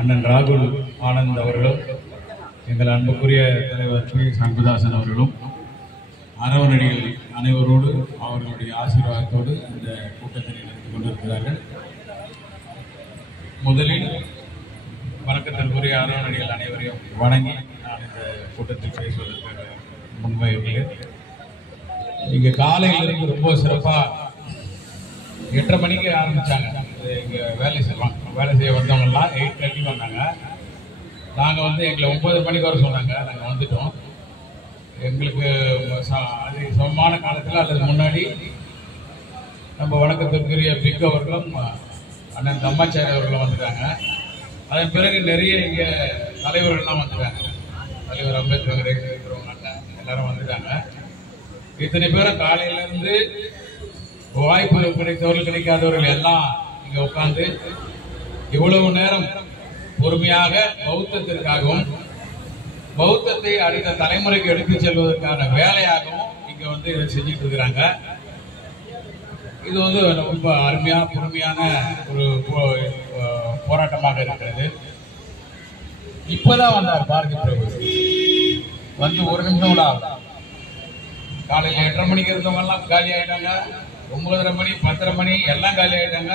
அண்ணன் ராகுல் ஆனந்த் அவர்களும் எங்கள் அன்புக்குரிய தலைவர் பி சண்முகதாசன் அவர்களும் அரவணடிகள் அனைவரோடு அவர்களுடைய ஆசீர்வாதத்தோடு இந்த கூட்டத்தை நடத்தி கொண்டிருக்கிறார்கள். முதலில் வணக்கத்திற்குரிய அரவணடிகள் அனைவரையும் வணங்கி நான் இந்த கூட்டத்தில் பேசுவதற்கு முன்வைக்கிறேன். இங்கே காலையிலிருந்து ரொம்ப சிறப்பாக 8:30 மணிக்கு ஆரம்பித்தாங்க. இங்கே வேலை செய்ய வந்தவங்கலாம் 8:30 வந்தாங்க. நாங்கள் வந்து எங்களை 9 மணிக்கு வர சொன்னாங்க. நாங்கள் வந்துட்டோம். எங்களுக்கு அது சமமான காலத்தில் அல்லது முன்னாடி நம்ம வணக்கத்திற்குரிய பிக் அவர்களும் அண்ணன் தம்மாச்சாரி அவர்களும் வந்துட்டாங்க. அதன் பிறகு நிறைய இங்கே தலைவர்கள்லாம் வந்துட்டாங்க. தலைவர் அம்பேத்கர் இருக்கிறவங்க அண்ணன் எல்லாரும் வந்துட்டாங்க. இத்தனை பேரும் காலையிலேருந்து வாய்ப்பு கிடைத்தவர்கள் கிடைக்காதவர்கள் எல்லாம் இங்க உட்கார்ந்து இவ்வளவு நேரம் பொறுமையாக பௌத்தத்திற்காகவும் பௌத்தத்தை அடுத்த தலைமுறைக்கு எடுத்து செல்வதற்கான வேலையாகவும் இங்க வந்து இதை செஞ்சுட்டு இருக்கிறாங்க. இது வந்து ரொம்ப அருமையான பொறுமையான ஒரு போராட்டமாக இருக்கிறது. இப்பதான் வந்தார் பாரதி பிரபு வந்து 1 நிமிஷம் கூட ஆகும். காலையில் 8:30 மணிக்கு இருந்தவங்க எல்லாம் காலி ஆயிட்டாங்க. 9:30 மணி 10:30 மணி எல்லாம் காலி ஆயிட்டாங்க.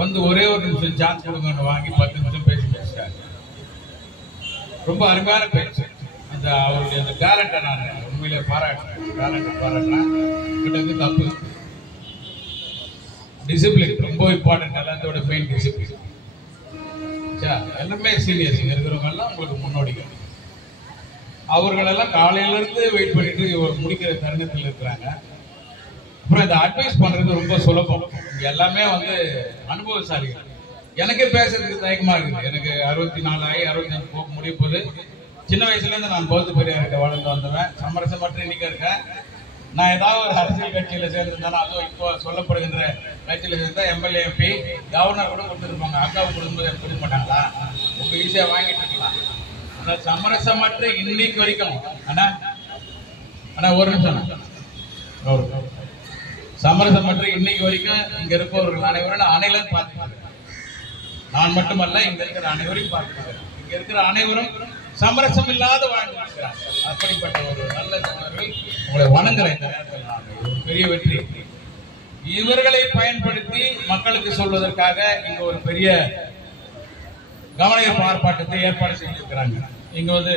வந்து ஒரே ஒரு நிமிஷம் சான்ஸ் கொடுங்கன்னு வாங்கி 10 நிமிஷம் பேசி முடிச்சிட்டாங்க. ரொம்ப அருமையான பேச்சு. அந்த அவருடைய அந்த டேலண்ட்டை நான் உண்மையிலே பாராட்டுறேன். டேலண்ட்டை பாராட்டுறேன். கிட்ட தப்பு டிசிப்ளின் ரொம்ப இம்பார்ட்டன்ட். எல்லாத்தோட மெயின் டிசிப்ளின். எல்லாமே சீனியர்ஸ் இங்க இருக்கிறவங்க எல்லாம் உங்களுக்கு முன்னோடிகள். அவர்களெல்லாம் காலையிலிருந்து வெயிட் பண்ணிட்டு முடிக்கிற தருணத்தில் இருக்கிறாங்க. அப்புறம் இந்த அட்வைஸ் பண்றது ரொம்ப சுலபம். எல்லாமே வந்து அனுபவசாலிகள். எனக்கே பேசுறதுக்கு தயக்கமா இருக்குது. எனக்கு 64 ஆகி 65 போக முடிய போது. சின்ன வயசுல இருந்து நான் பௌத்த பெரியார்கிட்ட வளர்ந்து வந்தவன். சமரசமற்ற இன்னைக்கு இருக்கேன். நான் ஏதாவது ஒரு அரசியல் கட்சியில சேர்ந்திருந்தாலும் அதுவும் இப்போ சொல்லப்படுகின்ற கட்சியில சேர்ந்தா எம்எல்ஏ எம்பி கவர்னர் கூட கொடுத்துருப்பாங்க. அக்காவை கொடுக்கும்போது கொடுக்க மாட்டாங்களா? உங்க ஈஸியா வாங்கிட்டு இருக்கலாம். ஆனால் சமரசமற்ற இன்னைக்கு வரைக்கும் ஆனா ஒரு நிமிஷம் சமரசமற்ற இன்னைக்கு வரைக்கும் இங்க இருப்பவர்கள் அனைவரும் அனைவரும் பார்த்துக்கிறேன். நான் மட்டுமல்ல, இங்க இருக்கிற அனைவரையும் பார்த்துக்கிறேன். இங்க இருக்கிற அனைவரும் சமரசம் இல்லாத வாழ்ந்திருக்கிறார். அப்படிப்பட்ட ஒரு நல்ல தோழர்கள். உங்களை வணங்குறேன். இந்த நேரத்தில் நான் ஒரு பெரிய வெற்றி. இவர்களை பயன்படுத்தி மக்களுக்கு சொல்வதற்காக இங்க ஒரு பெரிய கவன ஆர்ப்பாட்டத்தை ஏற்பாடு செய்திருக்கிறாங்க. இங்க வந்து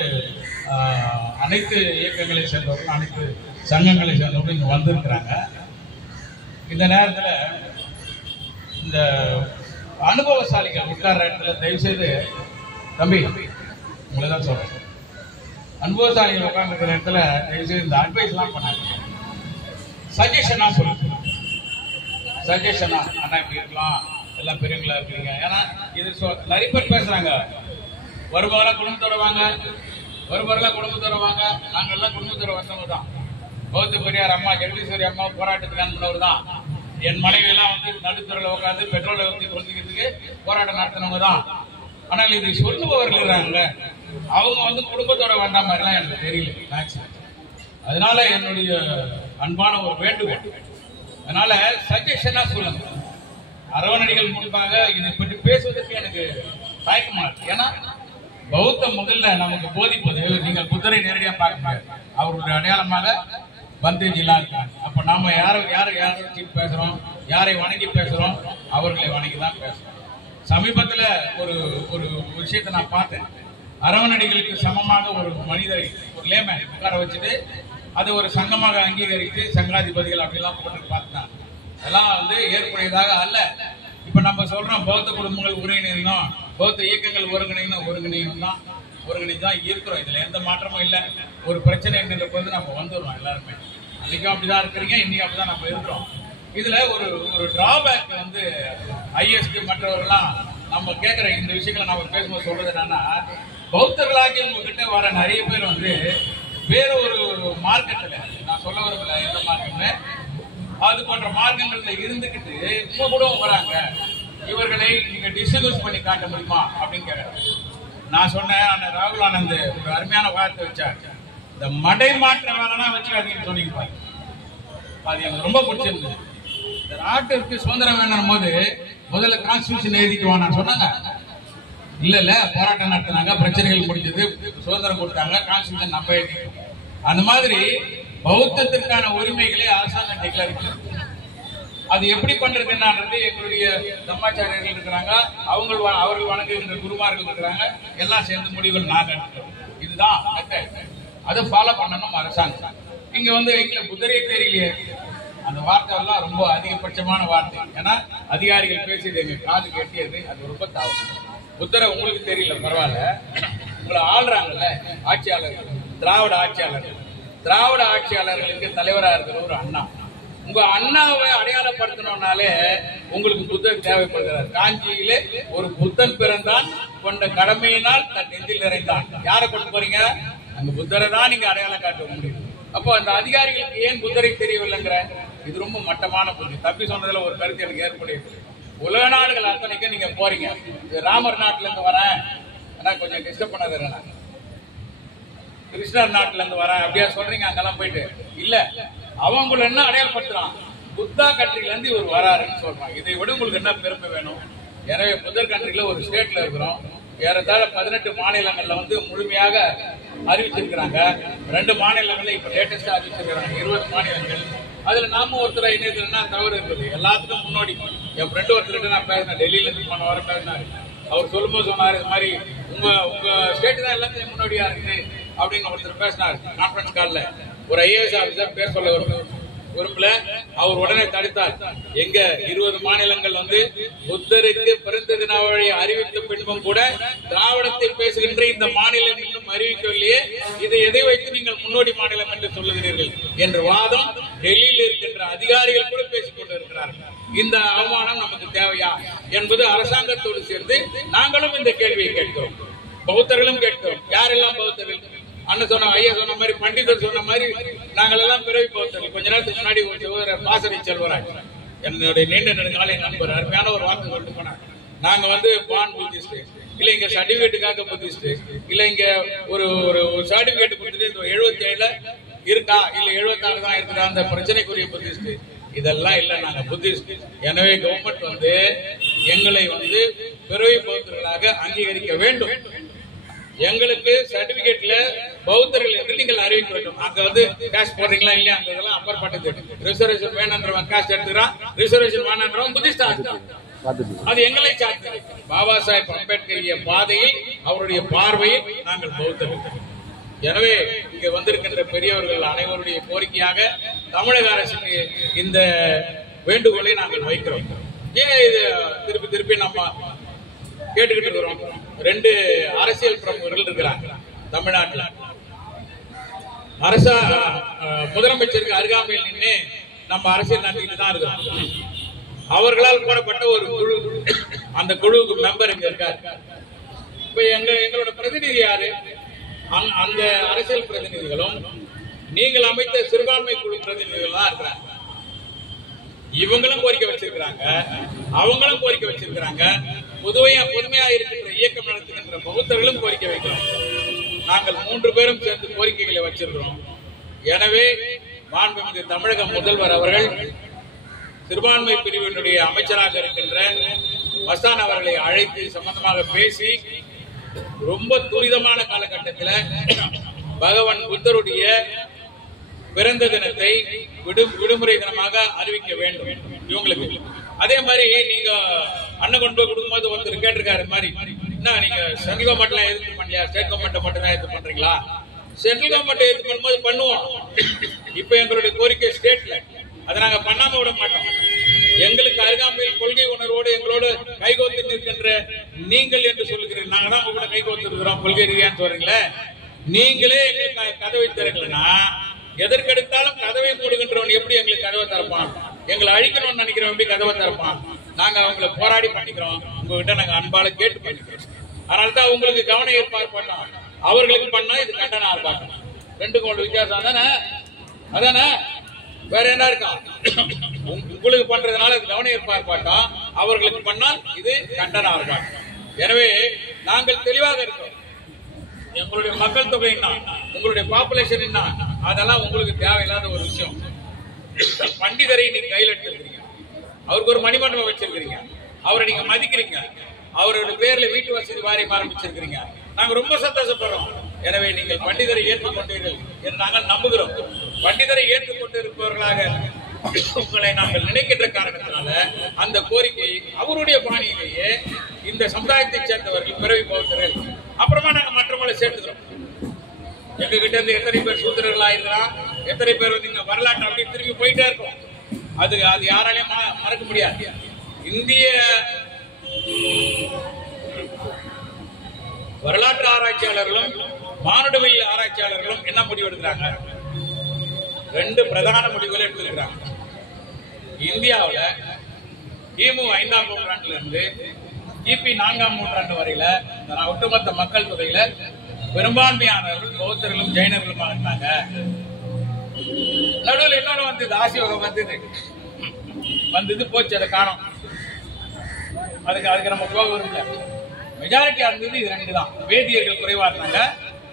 அனைத்து இயக்கங்களை சேர்ந்தவர்கள் அனைத்து சங்கங்களை சேர்ந்தவர்கள் இங்க வந்திருக்கிறாங்க. இந்த நேரத்தில் இந்த அனுபவசாலிகள் உட்கார்ற இடத்துல தயவு செய்து தம்பி உங்களை தான் சொல்றேன். அனுபவசாலிகள் உட்கார்ந்துருக்கிற இடத்துல தயவு செய்து இந்த அட்வைஸ் எல்லாம் பண்ணாங்க. சஜஷனா சொல்லுங்க. சஜஷனா அண்ணா இப்படி இருக்கலாம், எல்லாம் பெரியவங்களா இருக்கிறீங்க. ஏன்னா இது நிறைய பேர் பேசுறாங்க. வருபவரெல்லாம் குடும்பத்தோட வாங்க, வருபவரெல்லாம் குடும்பத்தோட வாங்க. நாங்கள் எல்லாம் குடும்பத்தோட வந்தவங்க தான். பௌத்த பெரியார் அம்மா ஜெகதீஸ்வரி அம்மா போராட்டத்துக்கு அனுப்பினவர் தான். என் மனைவி எல்லாம் வந்து நடுத்துறையில் உட்காந்து பெட்ரோலை ஊற்றி கொளுத்திக்கிறதுக்கு போராட்டம் நடத்தினவங்க தான். ஆனால் இது சொல்லுபவர்கள் இருக்காங்க, அவங்க வந்து குடும்பத்தோட வந்த மாதிரிலாம் எனக்கு தெரியல மேக்ஸிமம். அதனால என்னுடைய அன்பான ஒரு வேண்டுகோள். அதனால சஜஷனா சொல்லுங்க. அரவணடிகள் முன்பாக இதை பற்றி பேசுவதற்கு எனக்கு தயக்கமா இருக்கு. ஏன்னா பௌத்தம் முதல்ல நமக்கு போதிப்பது, நீங்கள் புத்தரை நேரடியாக பார்க்க முடியாது. அவருடைய அடையாளமாக பந்தேஜிலாம் இருக்காங்க. அப்ப நாம யாரை வச்சு பேசுறோம், யாரை வணங்கி பேசுறோம், அவர்களை வணங்கி தான் பேசுறோம். சமீபத்தில் ஒரு ஒரு விஷயத்தை நான் பார்த்தேன். அரவணடிகளுக்கு சமமாக ஒரு மனிதரை, ஒரு லேமேன் உட்கார வச்சுட்டு அதை ஒரு சங்கமாக அங்கீகரித்து சங்காதிபதிகள் அப்படிலாம் போட்டு பார்த்தாங்க. அதெல்லாம் வந்து ஏற்புடையதாக அல்ல. இப்ப நம்ம சொல்றோம் பௌத்த குடும்பங்கள் ஒருங்கிணைந்தோம், பௌத்த இயக்கங்கள் ஒருங்கிணைந்து தான் இருக்கிறோம். இதுல எந்த மாற்றமும் இல்லை. ஒரு பிரச்சனை என்கின்ற போது நம்ம வந்துடுறோம் எல்லாருமே. அன்னைக்கும் அப்படிதான் இருக்கிறீங்க, இன்னைக்கு அப்படிதான் நம்ம இருக்கிறோம். இதுல ஒரு டிராபேக் வந்து ஐஎஸ்டி மற்றவர்கள்லாம் நம்ம கேட்கிற இந்த விஷயங்களை நம்ம பேசும்போது சொல்றது என்னன்னா, பௌத்தர்களாகி உங்ககிட்ட வர நிறைய பேர் வந்து வேற ஒரு மார்க்கெட்ல, நான் சொல்ல வரல எந்த மார்க்கெட்ல, அது போன்ற மார்க்கங்கள்ல இருந்துகிட்டு இப்ப கூட வராங்க. இவர்களை நீங்க டிஸ்ட்ரிபியூட் பண்ணி காட்ட முடியுமா அப்படின்னு கேட்கறாங்க. நான் சொன்னேன், அண்ணன் ராகுல் ஆனந்த் ஒரு அருமையான வார்த்தை வச்சார். இந்த மடை மாற்ற வேலைனா வச்சுக்காதீங்கன்னு சொன்னீங்க. அது எனக்கு ரொம்ப பிடிச்சிருந்தது. இந்த நாட்டிற்கு சுதந்திரம் வேணும் போது முதல்ல கான்ஸ்டிடியூஷன் எழுதிட்டு வாங்க சொன்னாங்க. இல்ல போராட்டம் நடத்தினாங்க, பிரச்சனைகள் முடிஞ்சது, சுதந்திரம் கொடுத்தாங்க, கான்ஸ்டிடியூஷன் நம்ம அந்த மாதிரி பௌத்தத்திற்கான உரிமைகளை அரசாங்கம் டிக்ளேர் பண்ணுது. அது எப்படி பண்றது என்னன்றது எங்களுடைய தம்மாச்சாரியர்கள் இருக்கிறாங்க, அவர்கள் வணங்குகின்ற குருமார்கள் இருக்கிறாங்க, எல்லாம் சேர்ந்து முடிவுகள் நாங்கள் எடுக்கிறோம். இதுதான் அதை ஃபாலோ பண்ணணும் அரசாங்கம். இங்க எங்களை புத்தரே தெரியலையே, அந்த வார்த்தை எல்லாம் ரொம்ப அதிகபட்சமான வார்த்தை. ஏன்னா அதிகாரிகள் பேசியது எங்க காது கேட்டியது, அது ரொம்ப தவறு. புத்தரை உங்களுக்கு தெரியல, பரவாயில்ல, உங்களை ஆள்றாங்கல்ல ஆட்சியாளர்கள், திராவிட ஆட்சியாளர்களுக்கு தலைவராக இருக்கிற ஒரு அண்ணா. உங்க அண்ணாவை அடையாளப்படுத்தணும்னாலே உங்களுக்கு புத்தர் தேவைப்படுகிறார். காஞ்சியிலே ஒரு புத்தன் பிறந்தான், கொண்ட கடமையினால் தன் நெஞ்சில் நிறைந்தான். யாரை கொண்டு போறீங்க? அந்த புத்தரை தான் நீங்க அடையாளம் காட்ட முடியும். அப்போ அந்த அதிகாரிகளுக்கு ஏன் புத்தரை தெரியவில்லைங்கிற இது ரொம்ப மட்டமான புத்தி. தப்பி சொன்னதுல ஒரு கருத்து எனக்கு ஏற்படுது. உலக நாடுகள் அத்தனைக்கும் நீங்க போறீங்க, ராமர் நாட்டுல இருந்து வரேன், ஆனா கொஞ்சம் டிஸ்டர்ப் பண்ணாத, கிருஷ்ணர் நாட்டுல இருந்து வரேன் அப்படியா சொல்றீங்க, அங்கெல்லாம் போயிட்டு இல்ல, அவங்களை என்ன அடையாளப்படுத்துறான், புத்தா கண்ட்ரில இருந்து இவர் வராருன்னு சொல்றாங்க. இதை விட உங்களுக்கு என்ன பெருமை வேணும்? எனவே புத்தர் கண்ட்ரில ஒரு ஸ்டேட்ல இருக்கிறோம், ஏறத்தாழ 18 மாநிலங்கள்ல முழுமையாக அறிவிச்சிருக்கிறாங்க. 2 மாநிலங்கள்ல இப்ப லேட்டஸ்டா அறிவிச்சிருக்கிறாங்க, 20 மாநிலங்கள். அதுல நாம ஒருத்தர் என்ன தவறு இருக்குது, எல்லாத்துக்கும் முன்னோடி. என் ஃப்ரெண்டு ஒருத்தர் நான் பேசினேன், டெல்லியில இருந்து போன வாரம் பேசினாரு. அவர் சொல்லும்போது சொன்னாரு, இது மாதிரி உங்க ஸ்டேட் தான் எல்லாத்தையும் முன்னோடியா இருக்குது அப்படின்னு ஒருத்தர் பேசினார் கான்ஃபரன்ஸ் கால்ல. ஒரு ஐஏஎஸ் ஆபீசர் பேர் சொல்ல விரும்பல, அவர் உடனே தடுத்தார். எங்க 20 மாநிலங்கள் புத்தருக்கு பிறந்த தின வழியை அறிவித்த பின்பும் கூட திராவிடத்தை பேசுகின்ற இந்த மாநிலம் இன்னும் அறிவிக்கவில்லையே, இதை எதை வைத்து நீங்கள் முன்னோடி மாநிலம் என்று சொல்லுகிறீர்கள் என்ற வாதம் டெல்லியில் இருக்கின்ற அதிகாரிகள் கூட பேசிக் கொண்டிருக்கிறார்கள். இந்த அவமானம் நமக்கு தேவையா என்பது அரசாங்கத்தோடு சேர்ந்து நாங்களும் இந்த கேள்வியை கேட்கிறோம், பௌத்தர்களும் கேட்கிறோம். யாரெல்லாம் பௌத்தர்கள்? அண்ணன் சொன்ன, ஐயா சொன்ன மாதிரி, பண்டிதர் சொன்ன மாதிரி நாங்கள் எல்லாம் பிறவி பௌத்தர்கள். கொஞ்ச நேரத்துக்கு முன்னாடி ஒரு சகோதரர் பாசறை செல்வராஜ், என்னுடைய நீண்ட நெடுங்கால நண்பர், அருமையான ஒரு வார்த்தை சொல்லிட்டு போனாங்க. நாங்க பான் புத்திஸ்ட், இல்ல இங்க சர்டிபிகேட்டுக்காக புத்திஸ்ட், இல்ல இங்க ஒரு சர்டிபிகேட் கொடுத்துட்டு 77 இருக்கா இல்ல 76 தான் இருக்குதா அந்த பிரச்சனைக்குரிய புத்திஸ்ட். இதெல்லாம் இல்ல, நாங்க புத்திஸ்ட். எனவே கவர்மெண்ட் எங்களை பிறவி பௌத்தர்களாக அங்கீகரிக்க வேண்டும். எங்களுக்கு சர்டிபிகேட்ல பௌத்தர்கள் என்று நீங்கள் அறிவிக்க வேண்டும். அங்க கேஷ் போடுறீங்களா இல்லையா, அங்க இதெல்லாம் அப்பாற்பட்டது. ரிசர்வேஷன் வேணுன்றவன் கேஷ் எடுத்துக்கிறான், ரிசர்வேஷன் வேணுன்றவன் புத்திஸ்ட். அது எங்களை சார்ந்தது. பாபா சாஹேப் அம்பேத்கரிய பாதையில், அவருடைய பார்வையில் நாங்கள் பௌத்தர்கள். எனவே இங்க வந்திருக்கின்ற பெரியவர்கள் அனைவருடைய கோரிக்கையாக தமிழக அரசுக்கு இந்த வேண்டுகோளை நாங்கள் வைக்கிறோம். ஏன் இது திருப்பி நம்ம கேட்டுக்கிட்டு இருக்கிறோம்? 2 அரசியல் பிரமுகர்கள் இருக்கிறாங்க தமிழ்நாட்டில். முதலமைச்சருக்கு அருகாமையில் நின்று நம்ம அரசியல் நடத்திட்டு தான் இருக்கிறோம். அவர்களால் போடப்பட்ட ஒரு குழு, அந்த குழுவுக்கு மெம்பர் இங்க இருக்காரு. இப்ப எங்களோட பிரதிநிதி யாரு? அந்த அரசியல் பிரதிநிதிகளும் நீங்கள் அமைத்த சிறுபான்மை குழு பிரதிநிதிகள் தான் இருக்கிறாங்க. இவங்களும் கோரிக்கை வச்சிருக்கிறாங்க, அவங்களும் கோரிக்கை வச்சிருக்கிறாங்க. புதுமையா இருக்கின்ற இயக்கம் நடத்துகின்ற பௌத்தர்களும் கோரிக்கை வைக்கிறோம். நாங்கள் 3 பேரும் சேர்ந்து கோரிக்கைகளை வச்சிருக்கிறோம். எனவே மாண்புமிகு தமிழக முதல்வர் அவர்கள் சிறுபான்மை பிரிவினுடைய அமைச்சராக இருக்கின்ற மஸ்தான் அவர்களை அழைத்து சம்பந்தமாக பேசி, ரொம்ப துரிதமான காலகட்டத்தில் பகவான் புத்தருடைய பிறந்த தினத்தை விடுமுறை தினமாக அறிவிக்க வேண்டும் இவங்களுக்கு. அதே மாதிரி நீங்க அண்ணன் கொண்டு போய் கொடுக்கும்போது ஒருத்தர் கேட்டிருக்காரு, மாதிரி என்ன நீங்க சென்ட்ரல் கவர்மெண்ட்ல எதிர்த்து பண்ணலையா, ஸ்டேட் கவர்மெண்ட் மட்டும் தான் எதிர்த்து பண்றீங்களா? சென்ட்ரல் கவர்மெண்ட் எதிர்த்து பண்ணும்போது பண்ணுவோம். இப்ப எங்களுடைய கோரிக்கை ஸ்டேட்ல, அதை நாங்க பண்ணாம விட மாட்டோம். எங்களுக்கு அருகாமையில் கொள்கை உணர்வோடு எங்களோடு கைகோத்து நிற்கின்ற நீங்கள் என்று சொல்லுகிறீர்கள். நாங்க தான் உங்களோட கைகோத்து இருக்கிறோம் கொள்கை ரீதியான்னு சொல்றீங்களே. நீங்களே எங்களுக்கு கதவை திறக்கலன்னா எதற்கெடுத்தாலும் கதவை மூடுகின்றவன் எப்படி எங்களுக்கு கதவை திறப்பான்? எங்களை அழிக்கணும்னு நினைக்கிறவன் எப்படி கதவை திறப்பான்? நாங்க அவங்களை போராடி பண்ணிக்கிறோம், உங்ககிட்ட நாங்க அன்பால கேட்டு பண்ணிக்கிறோம். அதனால்தான் உங்களுக்கு கவன ஈர்ப்பார் பண்ணோம், அவர்களுக்கு பண்ணா இது கண்டன ஆர்ப்பாட்டம். 2க்கும் உள்ள வித்தியாசம் தானே, அதானே, வேற என்ன இருக்கா? உங்களுக்கு பண்றதுனால இது கவன ஈர்ப்பு ஆர்ப்பாட்டம், அவர்களுக்கு பண்ணால் இது கண்டன ஆர்ப்பாட்டம். எனவே நாங்கள் தெளிவாக இருக்கோம். எங்களுடைய மக்கள் தொகை என்ன, உங்களுடைய பாப்புலேஷன் என்ன, அதெல்லாம் உங்களுக்கு தேவையில்லாத ஒரு விஷயம். பண்டிதரை நீங்க கையில் எடுத்திருக்கிறீங்க, அவருக்கு ஒரு மணிமண்டபம் வச்சிருக்கிறீங்க, அவரை நீங்க மதிக்கிறீங்க. அவரோட பேர்ல வீட்டு வசதி வாரியம் ஆரம்பிச்சிருக்கிறீங்க. நாங்க ரொம்ப சந்தோஷப்படுறோம். எனவே நீங்கள் பண்டிதரை ஏற்றுக்கொண்டீர்கள் என்று நாங்கள் நம்புகிறோம். பண்டிதரை ஏற்றுக்கொண்டிருப்பவர்களாக உங்களை நாங்கள் நினைக்கின்ற காரணத்தினால அந்த கோரிக்கை அவருடைய பாணியிலேயே இந்த சமுதாயத்தை சேர்ந்தவர்கள் பிறவி பௌத்தர்கள், அப்புறமா நாங்க மற்றவங்களை சேர்த்துக்கிறோம். எங்க கிட்ட இருந்து எத்தனை பேர் சூத்திரர்கள் ஆயிருக்கிறான், எத்தனை பேர் வந்து இங்க வரலாற்று அப்படி திரும்பி போயிட்டே இருக்கும். அது யாராலையும் மறக்க முடியாது. இந்திய வரலாற்று ஆராய்ச்சியாளர்களும் மானுடவியல் ஆராய்ச்சியாளர்களும் என்ன முடிவு எடுக்கிறாங்க? 2 பிரதான முடிவுகளை எடுத்துக்கிறாங்க. இந்தியாவில் கிமு 5ஆம் நூற்றாண்டுல இருந்து கிபி 4ஆம் நூற்றாண்டு வரையில ஒட்டுமொத்த மக்கள் தொகையில பெரும்பான்மையானவர்கள் பௌத்தர்களும் ஜெயினர்களும் இருந்தாங்க. நடுவில் இன்னொன்று வந்தது, ஆசியோகம் வந்தது போச்சு, அதை காணும். அதுக்கு நம்ம போக விரும்பல. மெஜாரிட்டியா இருந்தது இது 2 தான். வேதியர்கள் குறைவா இருந்தாங்க,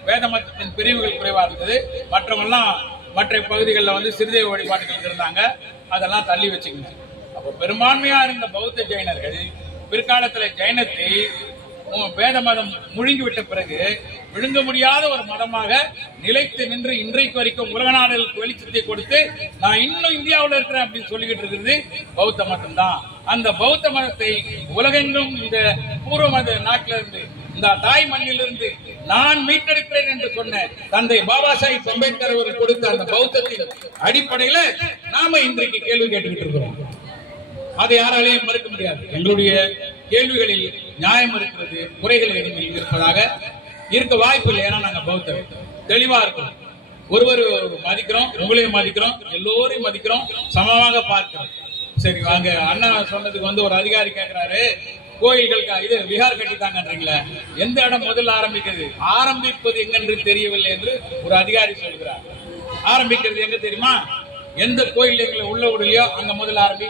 வேத மதத்தின் பிரிவுகள் குறைவா இருந்தது, மற்ற பகுதிகளில் வந்து சிறுதெய்வ வழிபாடுகள் இருந்தாங்க. அதெல்லாம் தள்ளி வச்சுக்கணும். அப்போ பெரும்பான்மையா இருந்த பௌத்த ஜெயினர்கள் பிற்காலத்தில் ஜெயினத்தை வேத மதம் முழுங்கிவிட்ட பிறகு விழுங்க முடியாத ஒரு மதமாக நிலைத்து நின்று இன்றைக்கு வரைக்கும் உலக நாடுகளுக்கு வெளிச்சத்தை கொடுத்து நான் இன்னும் இந்தியாவில் இருக்கிறேன் அப்படின்னு சொல்லிக்கிட்டு இருக்கிறது பௌத்த மதம் தான். அந்த பௌத்த மதத்தை உலகெங்கும் இந்த பூர்வ மத நாட்டிலிருந்து, இந்த தாய் மண்ணிலிருந்து நான் மீட்டெடுக்கிறேன் என்று சொன்ன தந்தை பாபா சாஹிப் அம்பேத்கர் அவர்கள் கொடுத்த அந்த பௌத்தத்தின் அடிப்படையில நாம இன்றைக்கு கேள்வி கேட்டுக்கிட்டு இருக்கிறோம். அதை யாராலையும் மறுக்க முடியாது. எங்களுடைய கேள்விகளில் நியாயம் இருக்கிறது, குறைகள் எதுவும் இருப்பதாக இருக்க வாய்ப்பு இல்லை. ஏன்னா நாங்க பௌத்தர் தெளிவா இருக்கோம். ஒருவர் மதிக்கிறோம், உங்களையும் மதிக்கிறோம், எல்லோரையும் மதிக்கிறோம், சமமாக பார்க்கிறோம். சரி வாங்க, அண்ணா சொன்னதுக்கு வந்து ஒரு அதிகாரி கேட்கிறாரு, கோயில்கள் இது விஹார் கட்டித்தாங்கன்றீங்களே, எந்த இடம் முதல்ல ஆரம்பிக்கிறது? ஆரம்பிப்பது எங்கென்று தெரியவில்லை என்று ஒரு அதிகாரி சொல்கிறார். ஆரம்பிக்கிறது எங்க தெரியுமா? எந்த கோயில் எங்களை உள்ள விடலையோ அங்க முதல்ல ஆரம்பி.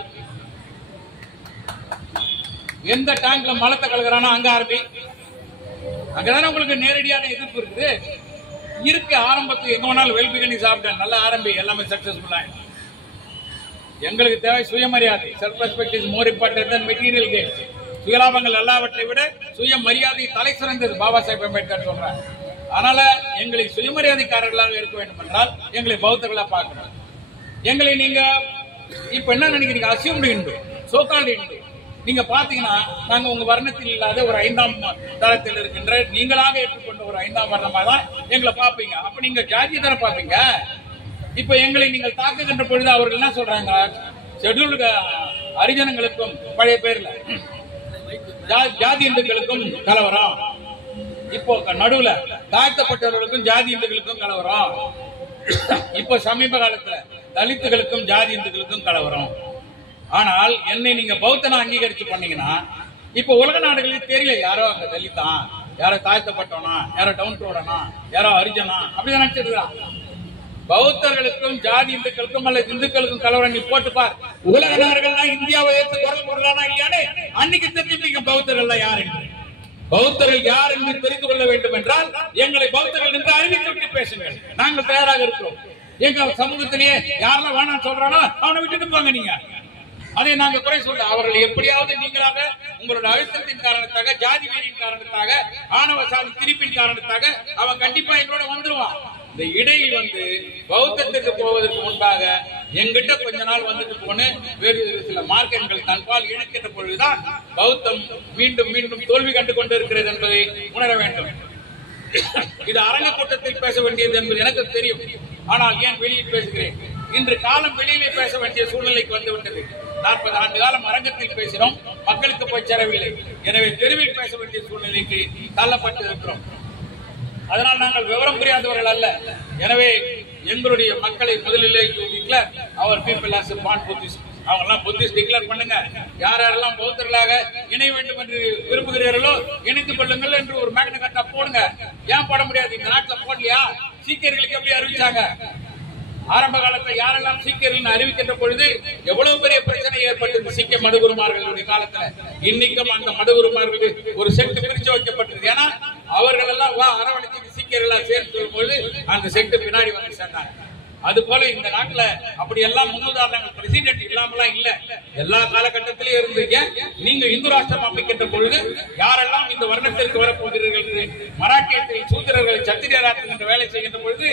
எந்த டேங்க்ல மலத்தை கலக்குறானோ அங்க ஆரம்பி. அங்கதானே உங்களுக்கு நேரடியான எதிர்ப்பு இருக்குது. இருக்கு ஆரம்பத்துக்கு எங்க வேணாலும் வெல்பி பண்ணி சாப்பிட்டேன், நல்லா ஆரம்பி, எல்லாமே சக்சஸ்ஃபுல்லா. எங்களுக்கு தேவை சுயமரியாதை. Self respect is more important than material gains. சுயலாபங்கள் எல்லாவற்றை விட சுயமரியாதை தலை சிறந்தது, பாபா சாஹிப் அம்பேத்கர் சொல்றார். அதனால எங்களை சுயமரியாதைக்காரர்களாக இருக்க வேண்டும் என்றால் எங்களை பௌத்தர்களா பார்க்கணும். எங்களை நீங்க இப்ப என்ன நினைக்கிறீங்க? Assumed Hindu, so called Hindu. நீங்க பாத்தீங்கன்னா நாங்க உங்க வர்ணத்தில் இல்லாத ஒரு 5ஆம் தரத்தில் இருக்கின்ற நீங்களாக ஏற்றுக்கொண்ட ஒரு 5ஆம் வர்ணமா தான் எங்களை பாப்பீங்க. அப்ப நீங்க ஜாதி தானே பாப்பீங்க. இப்ப எங்களை நீங்கள் தாக்குகின்ற பொழுது அவர்கள் என்ன சொல்றாங்க? ஷெட்யூல்டு ஹரிஜனங்களுக்கும் பழைய பேர்ல ஜாதி இந்துக்களுக்கும் கலவரம், இப்போ நடுவுல தாழ்த்தப்பட்டவர்களுக்கும் ஜாதி இந்துக்களுக்கும் கலவரம், இப்ப சமீப காலத்துல தலித்துகளுக்கும் ஜாதி இந்துக்களுக்கும் கலவரம். ஆனால் என்னை நீங்க பௌத்தனா அங்கீகரிச்சு பண்ணீங்கன்னா இப்ப உலக நாடுகளுக்கு தெரியல யாரோ அங்க தலித்தான், யாரோ தாழ்த்தப்பட்டவனா, யாரோ டவுன் ரோடனா, யாரோ ஹரிஜனா அப்படிதான் நினைச்சிருக்கான். பௌத்தர்களுக்கும் ஜாதி இந்துக்களுக்கும் அல்லது இந்துக்களுக்கும் கலவரம் நீ போட்டு பார். உலக நாடுகள் இந்தியாவை ஏற்று குரல் போடலானா இல்லையானே அன்னைக்கு தெரிஞ்சுப்பீங்க பௌத்தர்கள் யார் என்று. பௌத்தர்கள் யார் என்று தெரிந்து கொள்ள வேண்டும் என்றால் எங்களை பௌத்தர்கள் என்று அறிவித்து விட்டு பேசுங்கள். நாங்கள் தயாராக இருக்கிறோம். எங்க சமூகத்திலேயே யாரெல்லாம் வேணாம் சொல்றானோ அவனை விட்டுட்டு போங்க. நீங்க அதை நாங்க குறை சொல்ல. அவர்கள் எப்படியாவது நீங்களாக உங்களோட அழுத்தத்தின் காரணத்தாக, ஜாதி வெறியின் காரணத்தாக, ஆணவ சாதி திரிப்பின் காரணத்தாக அவன் கண்டிப்பா எங்களோட வந்துருவான். இந்த இடையில் வந்து பௌத்தத்துக்கு போவதற்கு முன்பாக எங்கிட்ட கொஞ்ச நாள் வந்துட்டு போன வேறு சில மார்க்கங்கள் தன்பால் இணைக்கின்ற பொழுதுதான் பௌத்தம் மீண்டும் மீண்டும் தோல்வி கண்டு கொண்டு இருக்கிறது என்பதை உணர வேண்டும். இது அரங்க கூட்டத்தில் பேச வேண்டியது என்பது எனக்கு தெரியும். ஆனால் ஏன் வெளியில் பேசுகிறேன்? இன்று காலம் வெளியிலே பேச வேண்டிய சூழ்நிலைக்கு வந்துவிட்டது. 40 ஆண்டு காலம் அரங்கத்தில் பேசினோம், மக்களுக்கு போய் சேரவில்லை. எனவே தெருவில் பேச வேண்டிய சூழ்நிலைக்கு தள்ளப்பட்டு இருக்கிறோம். அதனால் நாங்கள் விவரம் புரியாதவர்கள் அல்ல. எனவே எங்களுடைய மக்களை முதலிலே அவர் பீப்பிள் ஆஸ் பார்ன் புத்திஸ்ட், அவங்க எல்லாம் புத்திஸ்ட் டிக்ளேர் பண்ணுங்க. யார் யாரெல்லாம் பௌத்தர்களாக இணைய வேண்டும் என்று விரும்புகிறீர்களோ இணைத்துக் கொள்ளுங்கள் என்று ஒரு மேக்னா கட்டா போடுங்க. ஏன் போட முடியாது? இந்த நாட்டில் போடலையா? சீக்கியர்களுக்கு எப்படி அறிவிச்சாங்க? ஆரம்ப காலத்தில் யாரெல்லாம் சீக்கியர்கள் அறிவிக்கின்ற பொழுது எவ்வளவு பெரிய பிரச்சனை ஏற்பட்டது சீக்கிய மதகுருமார்களுடைய காலத்துல. இன்னைக்கும் அந்த மதகுருமார்களுக்கு ஒரு செட்டு பிரிச்சு வைக்கப்பட்டது. ஏன்னா அவர்கள் எல்லாம் அரவணைச்சு சீக்கியர்கள் சேர்ந்து சொல்லும் பொழுது அந்த செட்டு பின்னாடி வந்து சேர்ந்தாங்க. அது போல இந்த நாட்டுல அப்படி எல்லாம் முன்னுதாரணங்கள் பிரசிடென்ட் இல்லாமலாம் இல்ல, எல்லா காலகட்டத்திலும் இருந்தீங்க. நீங்க இந்து ராஷ்டிரம் அமைக்கின்ற பொழுது யாரெல்லாம் இந்த வருடத்திற்கு வரப்போகிறீர்கள் என்று மராட்டியத்தில் சூத்திரர்களை சத்திரியராக்குகின்ற வேலை செய்கின்ற பொழுது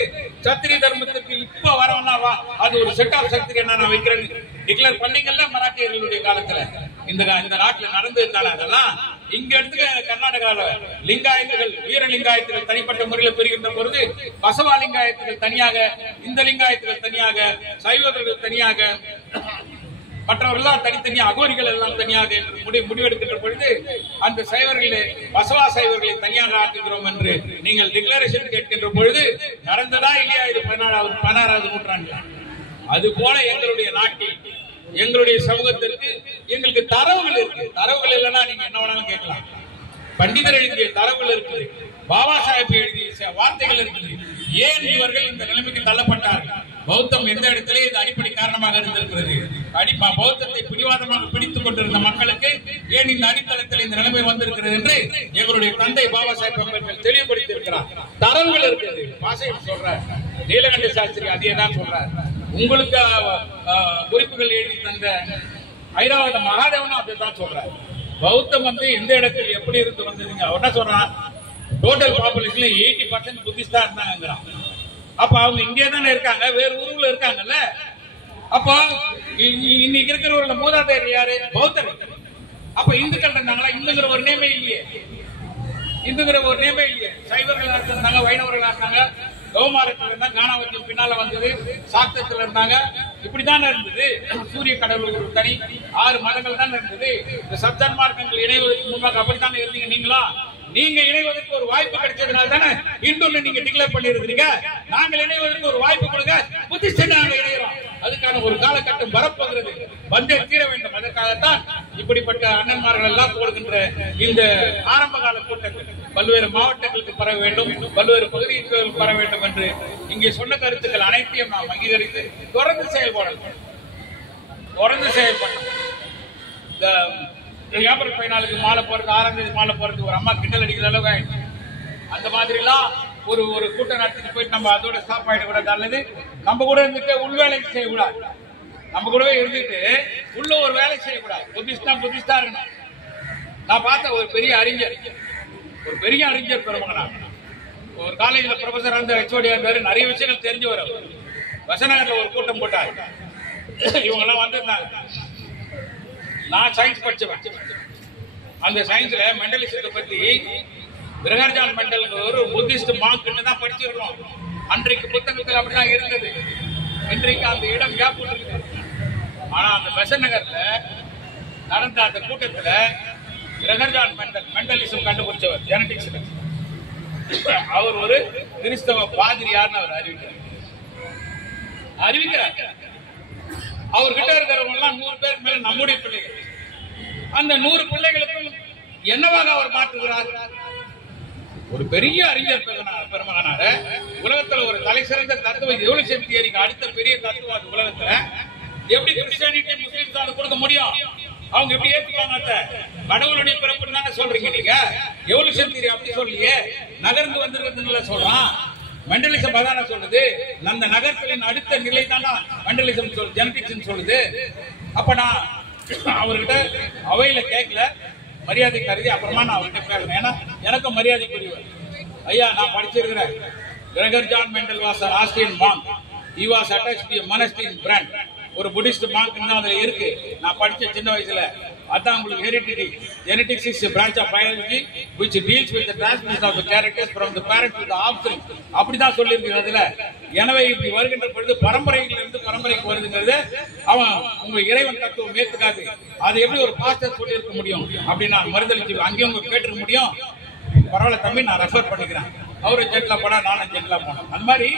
சத்திரிய தர்மத்திற்கு இப்ப வரவனா வா, அது ஒரு செட் ஆஃப் சத்திரிய நான் வைக்கிறேன் டிக்ளேர் பண்ணீங்கல்ல மராட்டியர்களுடைய காலத்துல. இந்த நாட்டில் நடந்ததுனால அதெல்லாம் இங்க எடுத்து கர்நாடகால லிங்காயத்துகள் வீரலிங்காயத்துகள் தனிப்பட்ட முறையில் பெறுகின்ற பொழுது பசவா லிங்காயத்துகள் தனியாக, இந்த லிங்காயத்துகள் தனியாக, சைவர்கள் தனியாக, மற்றவர்கள் தனித்தனியாக, அகோரிகள் எல்லாம் தனியாக என்று முடிவெடுக்கின்ற பொழுது அந்த சைவர்களே பசவா சைவர்களை தனியாக ஆக்குகிறோம் என்று நீங்கள் டிக்ளரேஷன் கேட்கின்ற பொழுது நடந்ததா இல்லையா? இது 16வது நூற்றாண்டு. அது போல எங்களுடைய நாட்டில் எங்களுடைய சமூகத்திற்கு எங்களுக்கு தரவுகள் இருக்கு. தரவுகள் இல்லைன்னா நீங்க என்ன வேணாலும் கேட்கலாம். பண்டிதர் எழுதிய தரவுகள் இருக்குது, பாபா சாஹேப் எழுதிய வார்த்தைகள் இருக்குது. ஏன் இவர்கள் இந்த நிலைமைக்கு தள்ளப்பட்டார்கள்? பௌத்தம் எந்த இடத்திலே இது அடிப்படை காரணமாக இருந்திருக்கிறது. பௌத்தத்தை பிடிவாதமாக பிடித்துக் கொண்டிருந்த மக்களுக்கு ஏன் இந்த அடித்தளத்தில் இந்த நிலைமை வந்திருக்கிறது என்று எங்களுடைய தந்தை பாபா சாஹேப் அம்பேத்கர் தெளிவுபடுத்தி இருக்கிறார். தரவுகள் இருக்குது. வாசகம் சொல்றார், நீலகண்ட சாஸ்திரி அதே தான் சொல்றார். உங்களுக்கு குறிப்புகள் எழுதி தந்த ஐராவத மகாதேவனும் அப்படிதான் சொல்றாரு. பௌத்தம் எந்த இடத்தில் எப்படி இருந்து வந்ததுங்க? அவர் என்ன சொல்றான், டோட்டல் பாப்புலேஷன்ல 80% புத்திஸ்டா இருந்தாங்க. அப்ப அவங்க இங்கே தானே இருக்காங்க, வேற ஊர்ல இருக்காங்கல்ல. அப்போ இன்னைக்கு இருக்கிறவர்கள மூதாதையர் யாரு? பௌத்தர். அப்ப இந்துக்கள் இருந்தாங்களா? இந்துங்கிற ஒரு நேமே இல்லையே. இந்துங்கிற ஒரு நேமே இல்லையே. சைவர்களா இருந்தாங்க, வைணவர்களா இருந்தாங்க, கௌமாரத்தில் இருந்தாங்க, கானாவத்தில் பின்னால வந்தது, சாக்தத்தில் இருந்தாங்க. இப்படித்தானே இருந்தது. சூரிய கடவுள் ஒரு தனி 6 மதங்கள் தான் இருந்தது. இந்த சப்தன்மார்க்கங்கள் இணைவதற்கு முன்பாக அப்படித்தானே இருந்தீங்க. நீங்க இணைவதற்கு ஒரு வாய்ப்பு கிடைச்சதுனால தானே இந்துன்னு நீங்க டிக்ளேர் பண்ணிருக்கீங்க. நாங்கள் இணைவதற்கு ஒரு வாய்ப்பு கொடுங்க, புத்திஸ்ட் நாங்கள் இணைகிறோம். அதுக்கான ஒரு காலகட்டம் வரப்போகிறது, வந்தே தீர வேண்டும். அதற்காகத்தான் இப்படிப்பட்ட அண்ணன்மார்கள் எல்லாம் போடுகின்ற இந்த ஆரம்ப கால கூட்டங்கள் பல்வேறு மாவட்டங்களுக்கு பரவ வேண்டும், பல்வேறு பகுதிகளுக்கு பரவ வேண்டும் என்று இங்கே சொன்ன கருத்துக்கள் அனைத்தையும் நாம் அங்கீகரித்து தொடர்ந்து செயல்படணும். இந்த ஏப்ரல் 14 மாலை போறது, 6ஆம் தேதி மாலை போறது ஒரு அம்மா கிண்டல் அடிக்கிற அளவுக்கு ஆயிடுச்சு. அந்த மாதிரி எல்லாம் ஒரு கூட்டம் நடத்திட்டு போயிட்டு நம்ம அதோட ஸ்டாப் ஆயிட கூடாது. அல்லது நம்ம கூட இருந்துட்டு உள் வேலை செய்யக்கூடாது. நம்ம கூடவே இருந்துட்டு உள்ள ஒரு வேலை செய்யக்கூடாது. புத்திஸ்டா இருக்கணும். நான் பார்த்த ஒரு பெரிய அறிஞர் பெருமகனா ஒரு காலேஜில் ப்ரொஃபஸர் அந்த ஹெச்ஓடியா இருந்தாரு. நிறைய விஷயங்கள் தெரிஞ்சு வர வசநகர்ல ஒரு கூட்டம் போட்டாரு. இவங்க எல்லாம் வந்திருந்தாங்க. நான் சயின்ஸ் படிச்சவன். அந்த சயின்ஸ்ல மெண்டலிசத்தை பத்தி கிரகர்ஜான் மெண்டல் ஒரு புத்திஸ்ட் மாங்க்னு தான் படிச்சிருக்கோம். அன்றைக்கு புத்தகத்தில் அப்படிதான் இருந்தது. இன்றைக்கு அந்த இடம் கேப் இருக்கு. ஆனா அந்த பெசநகர்ல நடந்த அந்த கூட்டத்துல கிரகர்ஜான் மெண்டலிசம் கண்டுபிடிச்சவர், ஜெனடிக்ஸ்ல அவர் ஒரு கிறிஸ்தவ பாதிரியார்னு அவர் அறிவிக்கிறார். அவர்கிட்ட இருக்கிறவங்க எல்லாம் 100 பேர் மேல நம்முடைய பிள்ளைகள். அந்த 100 பிள்ளைகளுக்கும் என்னவாக அவர் மாற்றுகிறார்? ஒரு பெரிய அறிஞர் பெருமகனார உலகத்துல ஒரு தலை சிறந்த தத்துவ எவல்யூஷன் தியரிக்கு அடுத்த பெரிய தத்துவம் அது உலகத்துல. எப்படி கிறிஸ்டியானிட்டி முஸ்லிம்ஸ் அதை கொடுக்க முடியும்? அவங்க எப்படி ஏத்துக்குவாங்க? கடவுளுடைய பிறப்பு தானே சொல்றீங்க நீங்க. எவல்யூஷன் தியரி அப்படி சொல்லியே, நகர்ந்து வந்திருக்கிறதுல சொல்றான். மெண்டலிசம் அதான சொல்லுது. அந்த நகர்த்தலின் அடுத்த நிலை தானா மெண்டலிசம் ஜெனடிக்ஸ் சொல்லுது. அப்ப நான் அவர்கிட்ட அவையில கேட்கல, மரியாதை கருதி அப்புறமா நான் அவர்கிட்ட பேசுறேன். ஏன்னா எனக்கும் மரியாதைக்குரியவர். ஐயா, நான் படிச்சிருக்கிறேன். Gregor Johann Mendel was an Austrian monk. He was attached to a monastery in Brand. ஒரு புத்திஸ்ட் மாங்க் அதுல இருக்கு. நான் படிச்ச சின்ன வயசுல. அதான் உங்களுக்கு heredity. Genetics is a branch of biology which deals with the transmission of the characters from the parents to the offspring. அப்படிதான் சொல்லி இருக்கு அதுல. எனவே இப்படி வருகின்ற பொழுது பரம்பரையிலிருந்து பரம்பரைக்கு வருதுங்கிறது அவன் உங்க இறைவன் தத்துவம் ஏத்துக்காது. அது எப்படி ஒரு பாஸ்டர் சொல்லி இருக்க முடியும்? அப்படி நான் மறுதளிச்சு அங்கேயும் உங்க கேட்டிருக்க முடியும். பரவாயில்ல தம்பி, நான் ரெஃபர் பண்ணிக்கிறேன். அவரு ஜெட்லா போனா நானும் ஜெட்லா போனேன். அந்த மாதிரி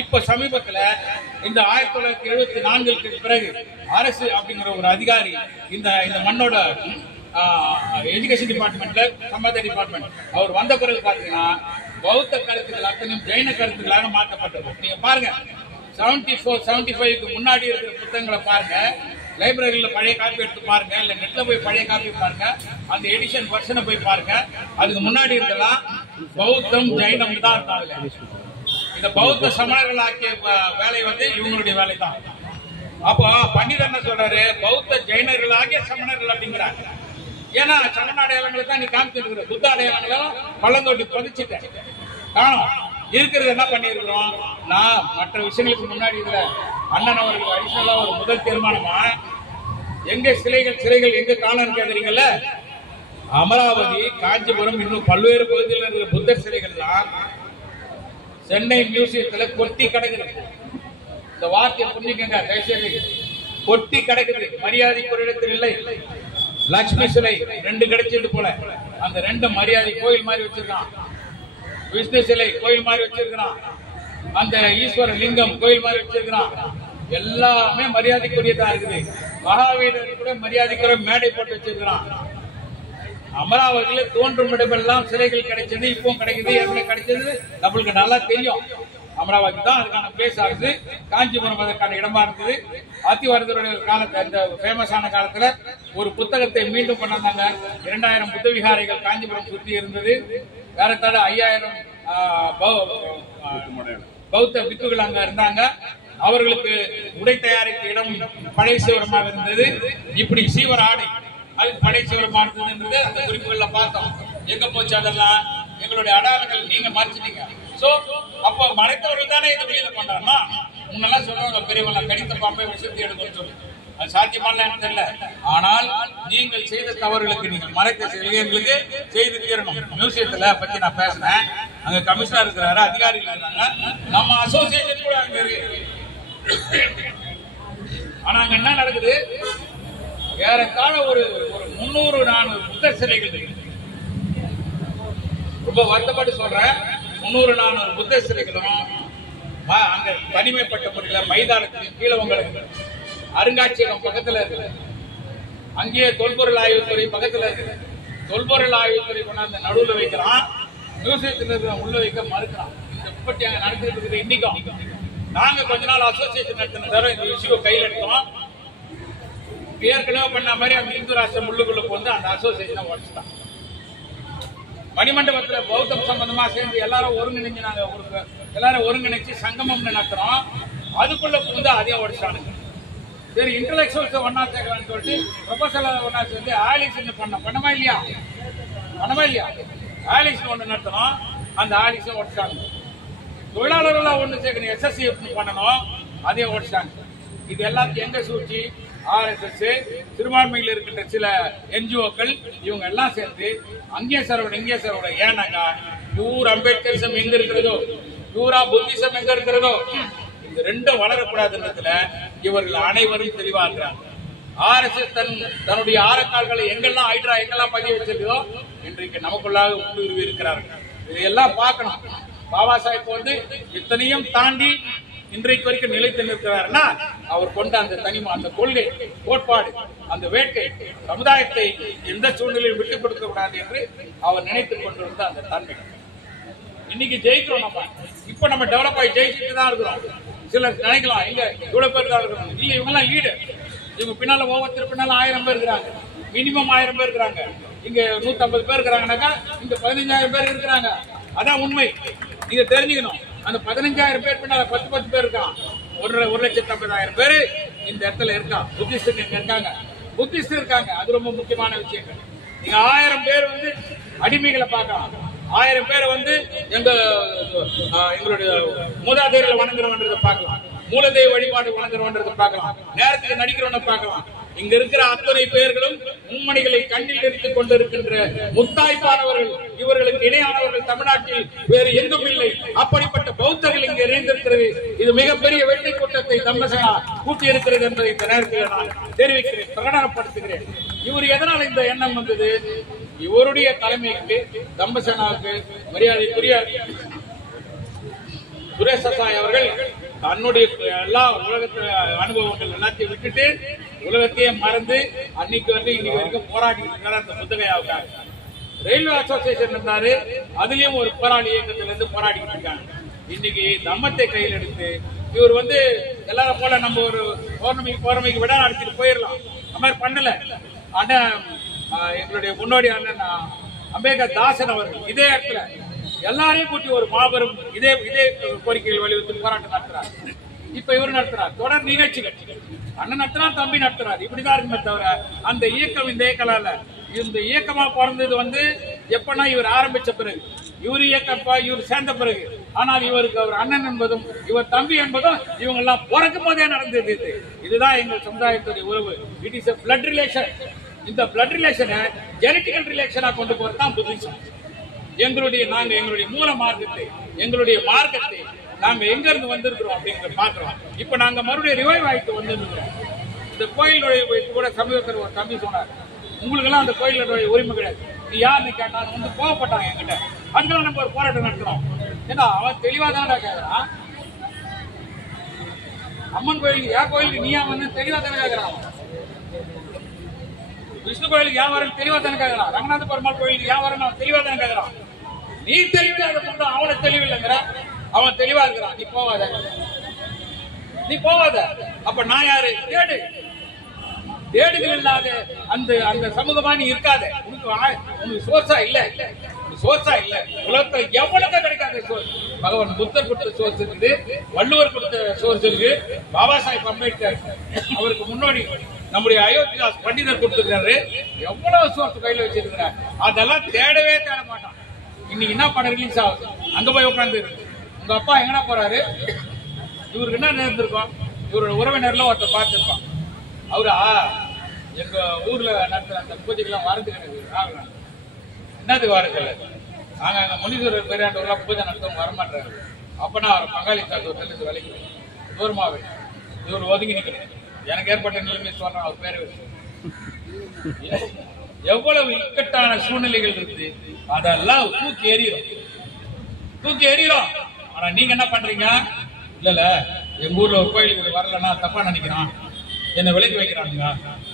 இப்ப சமீபத்துல இந்த 1974க்கு பிறகு அரசு அப்படிங்கிற ஒரு அதிகாரி இந்த மண்ணோட எஜுகேஷன் டிபார்ட்மெண்ட்ல சம்பந்த டிபார்ட்மெண்ட் அவர் வந்த பிறகு பாத்தீங்கன்னா பௌத்த கருத்துக்கள் அத்தனையும் ஜெயின கருத்துக்களாக மாற்றப்பட்டது. நீங்க பாருங்க, 74-75க்கு முன்னாடி இருக்கிற புத்தகங்களை பாருங்க, லைப்ரரியில பழைய காப்பி எடுத்து பாருங்க, இல்ல நெட்ல போய் பழைய காப்பி பாருங்க, அந்த எடிஷன் வெர்ஷனை போய் பாருங்க. அதுக்கு முன்னாடி இருந்தெல்லாம் பௌத்தம் ஜெயினம் தான் இருந்தாங்க. இந்த பௌத்த சமணர்கள் ஆக்கிய வேலை இவங்களுடைய வேலை தான். அப்போ பண்டிதர் என்ன சொல்றாரு, பௌத்த ஜெயினர்களாகிய சமணர்கள் அப்படிங்கிறாங்க. ஏன்னா சமண அடையாளங்களை தான் நீ காமிச்சிருக்கிற, புத்த அடையாளங்களும் பள்ளந்தோட்டி பதிச்சுட்டேன் காணும். இருக்கிறது என்ன பண்ணிருக்கிறோம், நான் மற்ற விஷயங்களுக்கு முன்னாடி இதுல அண்ணன் அவர்கள் அடிஷனலா ஒரு முதல் தீர்மானமா, எங்க சிலைகள் எங்க காணன்னு கேக்குறீங்கல்ல, அமராவதி, காஞ்சிபுரம், இன்னும் பல்வேறு பகுதியில் இருக்கிற புத்தர் சிலைகள் தான் சென்னை மியூசியத்துல கொட்டி கிடக்குது. இந்த வார்த்தையை புரிஞ்சுக்கங்க தயவுசெய்து, கொட்டி கிடக்குது. மரியாதைக்கு ஒரு இடத்தில் இல்லை. லட்சுமி சிலை 2 கிடைச்சது போல, அந்த 2 மரியாதை கோயில் மாதிரி வச்சிருக்கான். விஷ்ணு சிலை கோயில் மாதிரி வச்சிருக்கிறான். அந்த ஈஸ்வர லிங்கம் கோயில் மாதிரி வச்சிருக்கிறான். எல்லாமே மரியாதைக்குரியதா இருக்குது. மகாவீரர் கூட மரியாதைக்குரிய மேடை போட்டு வச்சிருக்கிறான். அமராவதியில தோன்றும் இடமெல்லாம் சிலைகள் கிடைச்சது, இப்பவும் கிடைக்குது, ஏற்கனவே கிடைச்சது நம்மளுக்கு நல்லா தெரியும். அமராவதி தான் அதுக்கான பிளேஸ் ஆகுது. காஞ்சிபுரம் அதற்கான இடமா இருக்குது. அத்திவரதருடைய காலத்துல, அந்த ஃபேமஸான காலத்துல ஒரு புத்தகத்தை மீண்டும் கொண்டாந்தாங்க. 2000 புத்த விகாரைகள் காஞ்சிபுரம் சுற்றி இருந்தது. ஏறத்தாழ 5000 பௌத்த பிக்குகள் அங்க இருந்தாங்க. அவர்களுக்கு உடை தயாரித்த இடம் பழைய சிவரமாக இருந்தது. இப்படி சீவர ஆடை அது பழைய சிவரமாக இருந்தது. அந்த குறிப்புகள்ல பார்த்தோம். எங்க போச்சு அதெல்லாம், எங்களுடைய அடையாளங்கள் நீங்க மறைச்சிட்டீங்க. சோ அப்போ மறைத்தவர்கள் தானே இதை வெளியில பண்றாங்கன்னா, முன்னெல்லாம் சொல்லுவாங்க பெரியவங்க கடித்த பாம்பை விஷயத்தை எடுக்கணும்னு சொல்லி. அது சாத்தியமான தெரியல. ஆனால் நீங்கள் செய்த தவறுகளுக்கு நீங்கள் மறைத்த எங்களுக்கு செய்து தீரணும். மியூசியத்துல பத்தி நான் பேசினேன். அங்க கமிஷனர் இருக்கிறாரு, அதிகாரிகள் இருக்காங்க, நம்ம அசோசியேஷன் கூட அங்க இருக்கு. ஆனா அங்க என்ன நடக்குது, ஏறத்தாழ ஒரு 300-400 புத்தர் சிலைகள் இருக்கு. ரொம்ப வருத்தப்பட்டு சொல்றேன், 300-400 புத்தர் சிலைகளும் அங்க தனிமைப்பட்ட முறையில் மைதானத்துக்கு கீழே உங்களுக்கு அருங்காட்சியகம் பக்கத்துல இருக்கு. அங்கேயே தொல்பொருள் ஆய்வுத்துறை பக்கத்துல இருக்கு. தொல்பொருள் ஆய்வுத்துறை கொண்டாந்து நடுவில் வைக்கிறான், மியூசியத்தில் உள்ள வைக்க மறுக்கிறான். இந்த உற்பத்தி அங்க நடந்துட்டு இருக்குது. இன்னைக்கும் நாங்க கொஞ்ச நாள் அசோசியேஷன் நடத்தின தவிர இந்த விஷயம் கையில் எடுத்தோம். ஏற்கனவே பண்ண மாதிரி அந்த இந்து ராஷ்டிரம் உள்ளுக்குள்ள வந்து அந்த அசோசியேஷனை உடச்சுட்டான். மணிமண்டபத்துல பௌத்தம் சம்பந்தமா சேர்ந்து எல்லாரும் ஒருங்கிணைஞ்சு நாங்க எல்லாரும் ஒருங்கிணைச்சு சங்கமம் நடத்துறோம். அதுக்குள்ள வந்து அதையும் உடச்சானுங்க. சரி, இன்டலெக்சுவல்ஸ் ஒன்னா சேர்க்கலாம்னு சொல்லிட்டு ப்ரொபோசல் ஒன்னா சேர்ந்து ஆலிஸ் பண்ணமா இல்லையா ஆலிஸ் ஒண்ணு நடத்தணும். அந்த ஆலிஸை உடச்சாங்க. தொழிலாளர்கள் ஒண்ணு சேர்க்கணும், எஸ்எஸ்சி பண்ணணும், அதையும் உடச்சாங்க. இது எல்லாத்தையும் எங்க சூழ்ச்சி, RSS, சிறுபான்மையில் இருக்கின்ற சில NGOக்கள் இவங்க எல்லாம் சேர்ந்து அங்கே சரவண இங்கே சரவண. ஏன்னாக்கா பியூர் அம்பேத்கரிசம் எங்க இருக்கிறதோ, பியூரா புத்திசம் எங்க இருக்கிறதோ, இந்த 2 வளரக்கூடாதுன்றதுல இவர்கள் அனைவரும் தெளிவா இருக்கிறாங்க. RSS தன்னுடைய ஆரக்கால்களை எங்கெல்லாம் ஹைட்ரா எங்கெல்லாம் பதிய வச்சிருக்கோ இன்றைக்கு நமக்குள்ளாக ஊடுருவி இருக்கிறார்கள். இதையெல்லாம் பார்க்கணும். பாபா சாஹிப் வந்து இத்தனையும் தாண்டி இன்றைக்கு வரைக்கும் நிலைத்து நிற்கிறார்னா அவர் கொண்ட அந்த தனிமை, அந்த கொள்கை, கோட்பாடு, அந்த வேட்கை, சமுதாயத்தை எந்த சூழ்நிலையில் விட்டுக் கொடுக்க கூடாது என்று அவர் நினைத்துக் கொண்டிருந்த அந்த தன்மை. இன்னைக்கு ஜெயிக்கிறோம். இப்ப நம்ம டெவலப் ஆகி ஜெயிச்சுட்டு தான் இருக்கிறோம். சிலர் நினைக்கலாம் இங்க இவ்வளவு பேர் தான் இருக்கிறோம். இல்ல, இவங்க எல்லாம் லீடர். இவங்க பின்னால ஒவ்வொருத்தர் பின்னால 1000 பேர் இருக்கிறாங்க. மினிமம் 1000 பேர் இருக்கிறாங்க. இங்க 150 பேர் இருக்கிறாங்கனாக்கா இங்க 15000 பேர் இருக்கிறாங்க. அதான் உண்மை. நீங்க தெரிஞ்சுக்கணும். அந்த 15000 பேர் பின்னால 10 பேர் இருக்கான். 1,50,000 பேரு இந்த இடத்துல இருக்கான். புத்திஸ்ட் இருக்காங்க, புத்திஸ்ட் இருக்காங்க. அது ரொம்ப முக்கியமான விஷயங்கள். நீங்க 1000 பேர் வந்து அடிமைகளை பார்க்கலாம். 1000 பேரை வந்து எங்களுடைய மூதாதையர்களை வணங்குறவன்றதை பார்க்கலாம். மூலதெய்வ வழிபாடு வணங்குறவன்றதை பார்க்கலாம். நேரத்துக்கு நடிக்கிறவனை பார்க்கலாம். இங்க இருக்கிற அத்தனை பேர்களும் மும்மணிகளை கண்ணில் எடுத்துக் கொண்டிருக்கின்ற முத்தாய்ப்பானவர்கள். இவர்களுக்கு இணையானவர்கள் தமிழ்நாட்டில் வேறு எங்கும் இல்லை. அப்படிப்பட்ட பௌத்தர்கள் இங்கு இணைந்திருக்கிறது. இது மிகப்பெரிய வெற்றி கூட்டத்தை தம்மசேனா கூட்டியிருக்கிறது என்பதை இந்த நேரத்தில் நான் தெரிவிக்கிறேன், பிரகடனப்படுத்துகிறேன். இவர் எதனால் இந்த எண்ணம் வந்தது? இவருடைய தலைமைக்கு, தம்மசேனாவுக்கு மரியாதைக்குரிய சுரேஷ் சசாய் அவர்கள் தன்னுடைய எல்லா உலகத்துல அனுபவங்கள் எல்லாத்தையும் விட்டுட்டு உலகத்தையே மறந்து அன்னைக்கு வந்து இன்னைக்கு வரைக்கும் போராடிட்டு இருக்காரு. அந்த புத்தகையாவுக்காக ரயில்வே அசோசியேஷன் இருந்தாரு, அதுலயும் ஒரு போராளி இயக்கத்துல இருந்து போராடிட்டு இருக்காங்க. இன்னைக்கு தம்மத்தை கையில் எடுத்து இவர் வந்து எல்லாரும் போல நம்ம ஒரு பௌர்ணமிக்கு விட நடத்திட்டு போயிடலாம். அந்த மாதிரி பண்ணல. அண்ணன் எங்களுடைய முன்னோடி அண்ணன் அம்பேத்கர் தாசன் அவர்கள் இதே இடத்துல எல்லாரையும் கூட்டி ஒரு மாபெரும் இதே கோரிக்கைகள் வலியுறுத்தி போராட்டம் நடத்துறாங்க. இப்ப இவர் நடத்துறார் தொடர் நிகழ்ச்சிகள். அண்ணன் நடத்தினார், தம்பி நடத்துறார், இப்படிதான் இருக்குமே தவிர அந்த இயக்கம் இந்த இயக்கம் இல்ல. இந்த இயக்கமா பிறந்தது வந்து எப்பன்னா இவர் ஆரம்பிச்ச பிறகு, இவர் இயக்கப்பா இவர் சேர்ந்த பிறகு. ஆனால் இவருக்கு அவர் அண்ணன் என்பதும் இவர் தம்பி என்பதும் இவங்க எல்லாம் பிறக்கும் போதே நடந்தது. இதுதான் எங்கள் சமுதாயத்துடைய உறவு. It is a blood relation. இந்த பிளட் ரிலேஷனை ஜெனட்டிக்கல் ரிலேஷனா கொண்டு போறதுதான் புத்திசம். எங்களுடைய மூல மார்க்கத்தை, எங்களுடைய மார்க்கத்தை நாங்க எங்க இருந்து வந்திருக்கிறோம் அப்படிங்கறத பாக்குறோம். இப்ப நாங்க மறுபடியும் ரிவைவ் ஆயிட்டு வந்திருக்கிறோம். இந்த கோயிலுடைய கூட சமீபத்தில் ஒரு தம்பி சொன்னார், உங்களுக்கு எல்லாம் அந்த கோயிலுடைய உரிமை கிடையாது, நீ யாருன்னு கேட்டாலும் வந்து கோவப்பட்டாங்க என்கிட்ட. அதுக்கெல்லாம் நம்ம ஒரு போராட்டம் நடத்துறோம். ஏன்னா அவன் தெளிவா தானே கேட்கறான். அம்மன் கோயிலுக்கு என் கோயிலுக்கு நீயா வந்து தெளிவா தானே கேட்கறான். விஷ்ணு கோயிலுக்கு ஏன் வரணும் தெளிவா தானே கேட்கறான். ரங்கநாத பெருமாள் கோயிலுக்கு ஏன் வரணும் தெளிவா தானே கேட்கறான். நீ தெளிவில்லாத அவனை தெளிவில்லைங்கிற, அவன் தெளிவா இருக்கிறான். நீ போவாத. அப்ப நான் யாரு? தேடுகள் இல்லாத அந்த சமூகமா நீ இருக்காத. உனக்கு சோர்ஸா இல்ல, உலகத்துல எவ்வளவு கிடைக்காத சோர்ஸ். பகவான் புத்தர் கொடுத்த சோர்ஸ் இருக்குது, வள்ளுவர் கொடுத்த சோர்ஸ் இருக்கு, பாபா சாஹிப் அம்பேத்கர் அவருக்கு முன்னாடி நம்முடைய அயோத்தியா பண்டிதர் கொடுத்திருக்காரு. எவ்வளவு சோர்ஸ் கையில வச்சிருக்கிறார். அதெல்லாம் தேடவே தேட மாட்டான். இன்னைக்கு என்ன படம் ரிலீஸ் ஆகுது, அங்க போய் உட்காந்து உங்க அப்பா எங்கடா போறாரு, இவருக்கு என்ன நேர்ந்திருக்கோம், இவரோட உறவினர்ல ஒருத்தர் பார்த்திருப்பான். அவரா எங்க ஊர்ல நடத்துற அந்த பூஜைக்கெல்லாம் வரது கிடையாது. என்னத்துக்கு வரதில்ல, நாங்க அங்க முனீஸ்வரர் பெரியாண்டவர்லாம் பூஜை நடத்தவங்க வரமாட்டாரு. அப்பனா அவர் பங்காளி தத்துவத்திலிருந்து விலைக்கு தூரமாவே இவர் ஒதுங்கி நிற்கிறேன். எனக்கு ஏற்பட்ட நிலைமை சொல்றேன். அவர் பேரு எவ்வளவு இக்கட்டான சூழ்நிலைகள் இருக்கு, அதெல்லாம் தூக்கி எறிகிறோம். ஆனா நீங்க என்ன பண்றீங்க? இல்ல எங்க ஊர்ல ஒரு கோயிலுக்கு வரலன்னா தப்பா நினைக்கிறான், என்ன விலைக்கு வைக்கிறானுங்க.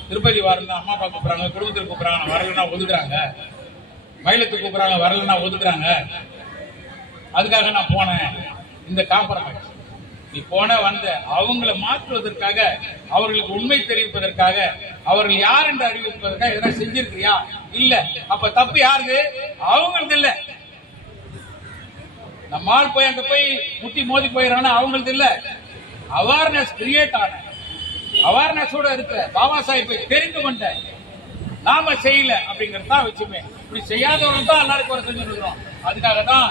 திருப்பதி வரலன்னா அம்மா அப்பா கூப்பிடுறாங்க, குடும்பத்துக்கு கூப்பிடுறாங்க, வரலன்னா ஒதுக்குறாங்க. மயிலத்துக்கு கூப்பிடுறாங்க, வரலன்னா ஒதுக்குறாங்க. அதுக்காக நான் போனேன். இந்த காம்பரமைஸ் நீ போன வந்த அவங்களை மாற்றுவதற்காக, அவர்களுக்கு உண்மை தெரிவிப்பதற்காக, அவர்கள் யார் என்று அறிவிப்பதற்காக எதனா செஞ்சிருக்கிறியா? இல்ல. அப்ப தப்பு யாருக்கு? அவங்களுக்கு இல்ல. நம்மால் போய் அங்க போய் முட்டி மோதி போயிடறாங்க, அவங்களுக்கு இல்ல. அவேர்னஸ் கிரியேட் ஆன, அவேர்னஸோட இருக்கிற பாபா சாஹிப்பை தெரிந்து கொண்ட நாம செய்யல அப்படிங்கறது தான் வச்சுமே. இப்படி செய்யாதவங்க தான் எல்லாருக்கும் ஒரு செஞ்சு இருக்கிறோம். அதுக்காக தான்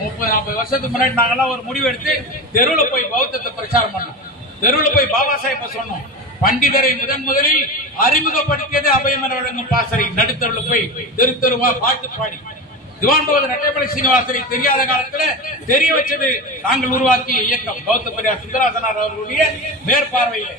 30-40 வருஷத்துக்கு முன்னாடி நாங்கெல்லாம் ஒரு முடிவு எடுத்து தெருவில் போய் பௌத்தத்தை பிரச்சாரம் பண்ணோம். தெருவில் போய் பாபா சாஹிப்பை சொன்னோம். பண்டிதரை முதலில் அறிமுகப்படுத்தியது அபயமர வழங்கும் பாசறை. நடுத்தருவில் போய் தெருவா பாட்டு பாடி திவான் பகவத் ரெட்டைமலை சீனிவாசரை தெரியாத காலத்துல தெரிய வச்சது நாங்கள் உருவாக்கிய இயக்கம். பௌத்த பெரியார் சுந்தராசனார் அவர்களுடைய மேற்பார்வையிலே,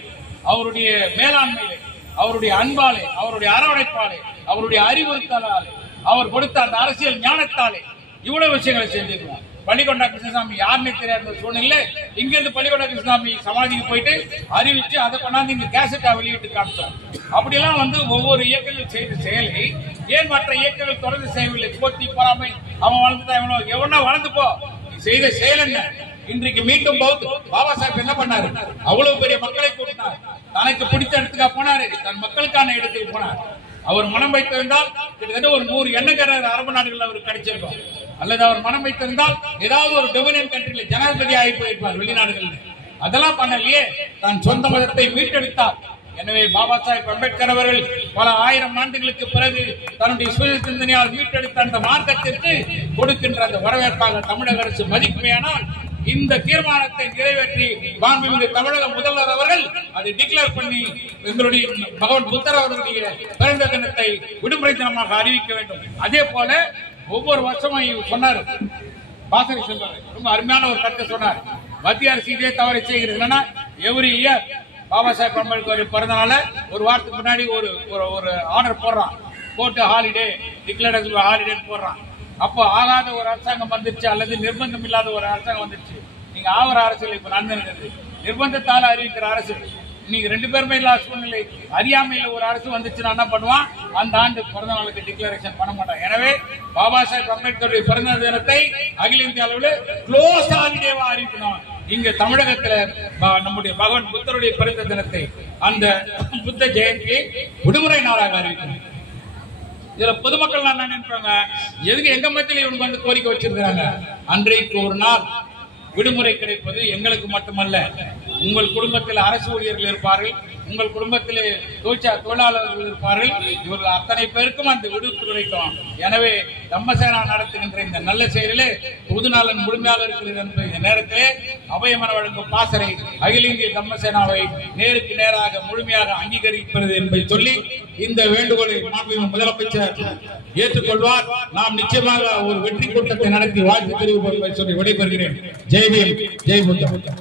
அவருடைய மேலாண்மையிலே, அவருடைய அன்பாலே, அவருடைய அரவணைப்பாலே, அவருடைய அறிவுறுத்தலாலே, அவர் கொடுத்த அந்த அரசியல் ஞானத்தாலே இவ்வளவு விஷயங்களை செஞ்சிருக்கோம். பள்ளிகொண்டா கிருஷ்ணசாமி யாருன்னே தெரியாத சூழ்நிலை இங்க இருந்து பள்ளிகொண்டா கிருஷ்ணசாமி சமாதிக்கு போயிட்டு அறிவிச்சு அதை கொண்டாந்து இங்க கேசட்டா வெளியிட்டு காமிச்சோம். அப்படியெல்லாம் வந்து ஒவ்வொரு இயக்கங்கள் செய்த செயலை ஏன் மற்ற இயக்கங்கள் தொடர்ந்து செய்யவில்லை? போட்டி பொறாமை, அவன் வளர்ந்துதான் எவனா வளர்ந்து போ, செய்த செயல் என்ன? இன்றைக்கு மீண்டும் பாபா சாஹிப் என்ன பண்ணாரு? அவ்வளவு பெரிய மக்களை கூட்டினார். தனக்கு பிடித்த இடத்துக்கா போனாரு, தன் மக்களுக்கான இடத்துக்கு போனார். அவர் மனம் வைத்திருந்தால் கிட்டத்தட்ட ஒரு 100 எண்ணெய்கர அரபு நாடுகள் அவருக்கு கிடைச்சிருக்கும். அல்லது அவர் மனம் வைத்திருந்தால் ஏதாவது ஒரு டொமினியன் கண்ட்ரியில ஜனாதிபதி ஆகி போயிருப்பார் வெளிநாடுகள். அதெல்லாம் பண்ணலையே, தன் சொந்த மதத்தை மீட்டெடுத்தார். எனவே பாபா சாஹிப் அம்பேத்கர் அவர்கள் பல 1000 ஆண்டுகளுக்கு பிறகு தன்னுடைய சுய சிந்தனையால் மீட்டெடுத்த அந்த மார்க்கத்திற்கு கொடுக்கின்ற அந்த வரவேற்பாக தமிழக அரசு மதிக்குமையானால் இந்த தீர்மானத்தை நிறைவேற்றி மாண்புமிகு தமிழக முதல்வர் அவர்கள் அதை டிக்ளேர் பண்ணி எங்களுடைய பகவான் புத்தர் அவர்களுடைய பிறந்த தினத்தை விடுமுறை தினமாக அறிவிக்க வேண்டும். அதே போல ஒவ்வொரு வருஷமும் சொன்னார் பாசறை செல்வார், ரொம்ப அருமையான ஒரு கருத்தை சொன்னார். மத்திய அரசு இதே தவறை செய்கிறது. என்னன்னா எவ்ரி இயர் பாபா சாஹிப் அம்பேத்கர் பிறந்தனால ஒரு வாரத்துக்கு முன்னாடி ஒரு ஆர்டர் போடுறான், போட்டு ஹாலிடே டிக்ளேர் ஹாலிடே போடுறான். அப்போ ஆகாத ஒரு அரசாங்கம் வந்துருச்சு, அல்லது நிர்பந்தம் இல்லாத ஒரு அரசாங்கம் வந்துருச்சு. நீங்க ஆவர அரசியல் இப்ப நடந்திருக்கிறது நிர்பந்தத்தால அறிவிக்கிற அரசு. நீங்க 2 பேருமே இல்லாத சூழ்நிலை, அறியாமையில ஒரு அரசு வந்துச்சுன்னா என்ன பண்ணுவான்? அந்த ஆண்டு பிறந்த நாளுக்கு டிக்ளரேஷன் பண்ண மாட்டான். எனவே பாபா சாஹிப் அம்பேத்கருடைய பிறந்த தினத்தை அகில இந்திய அளவில் க்ளோஸ் ஹாலிடேவா அறிவிக்கணும். இங்க தமிழகத்துல நம்முடைய பகவான் புத்தருடைய பிறந்த தினத்தை, அந்த புத்த ஜெயந்தி விடுமுறை நாளாக அறிவிக்கணும். இதுல பொதுமக்கள் என்ன நினைப்பாங்க? எதுக்கு எங்க மத்தியில இவங்க வந்து கோரிக்கை வச்சிருக்காங்க? அன்றைக்கு ஒரு நாள் விடுமுறை கிடைப்பது எங்களுக்கு மட்டுமல்ல, உங்கள் குடும்பத்தில் அரசு ஊழியர்கள் இருப்பார்கள், உங்கள் குடும்பத்திலே தொழிலாளர்கள் இருப்பார்கள். இவர்கள் அத்தனை பேருக்கும் அந்த விடுப்பு கிடைக்கும். எனவே தம்மசேனா நடத்துகின்ற இந்த நல்ல செயலிலே பொதுநலன் முழுமையாக இருக்கிறது என்ற இந்த நேரத்திலே அபயமன வழங்கும் பாசறை அகில இந்திய தம்மசேனாவை நேருக்கு நேராக முழுமையாக அங்கீகரிப்பது என்பதை சொல்லி இந்த வேண்டுகோளை முதலமைச்சர் ஏற்றுக்கொள்வார். நாம் நிச்சயமாக ஒரு வெற்றி கூட்டத்தை நடத்தி வாழ்த்து தெரிவிப்பதை சொல்லி விடைபெறுகிறேன். ஜெய் பீம், ஜெய் புத்தா.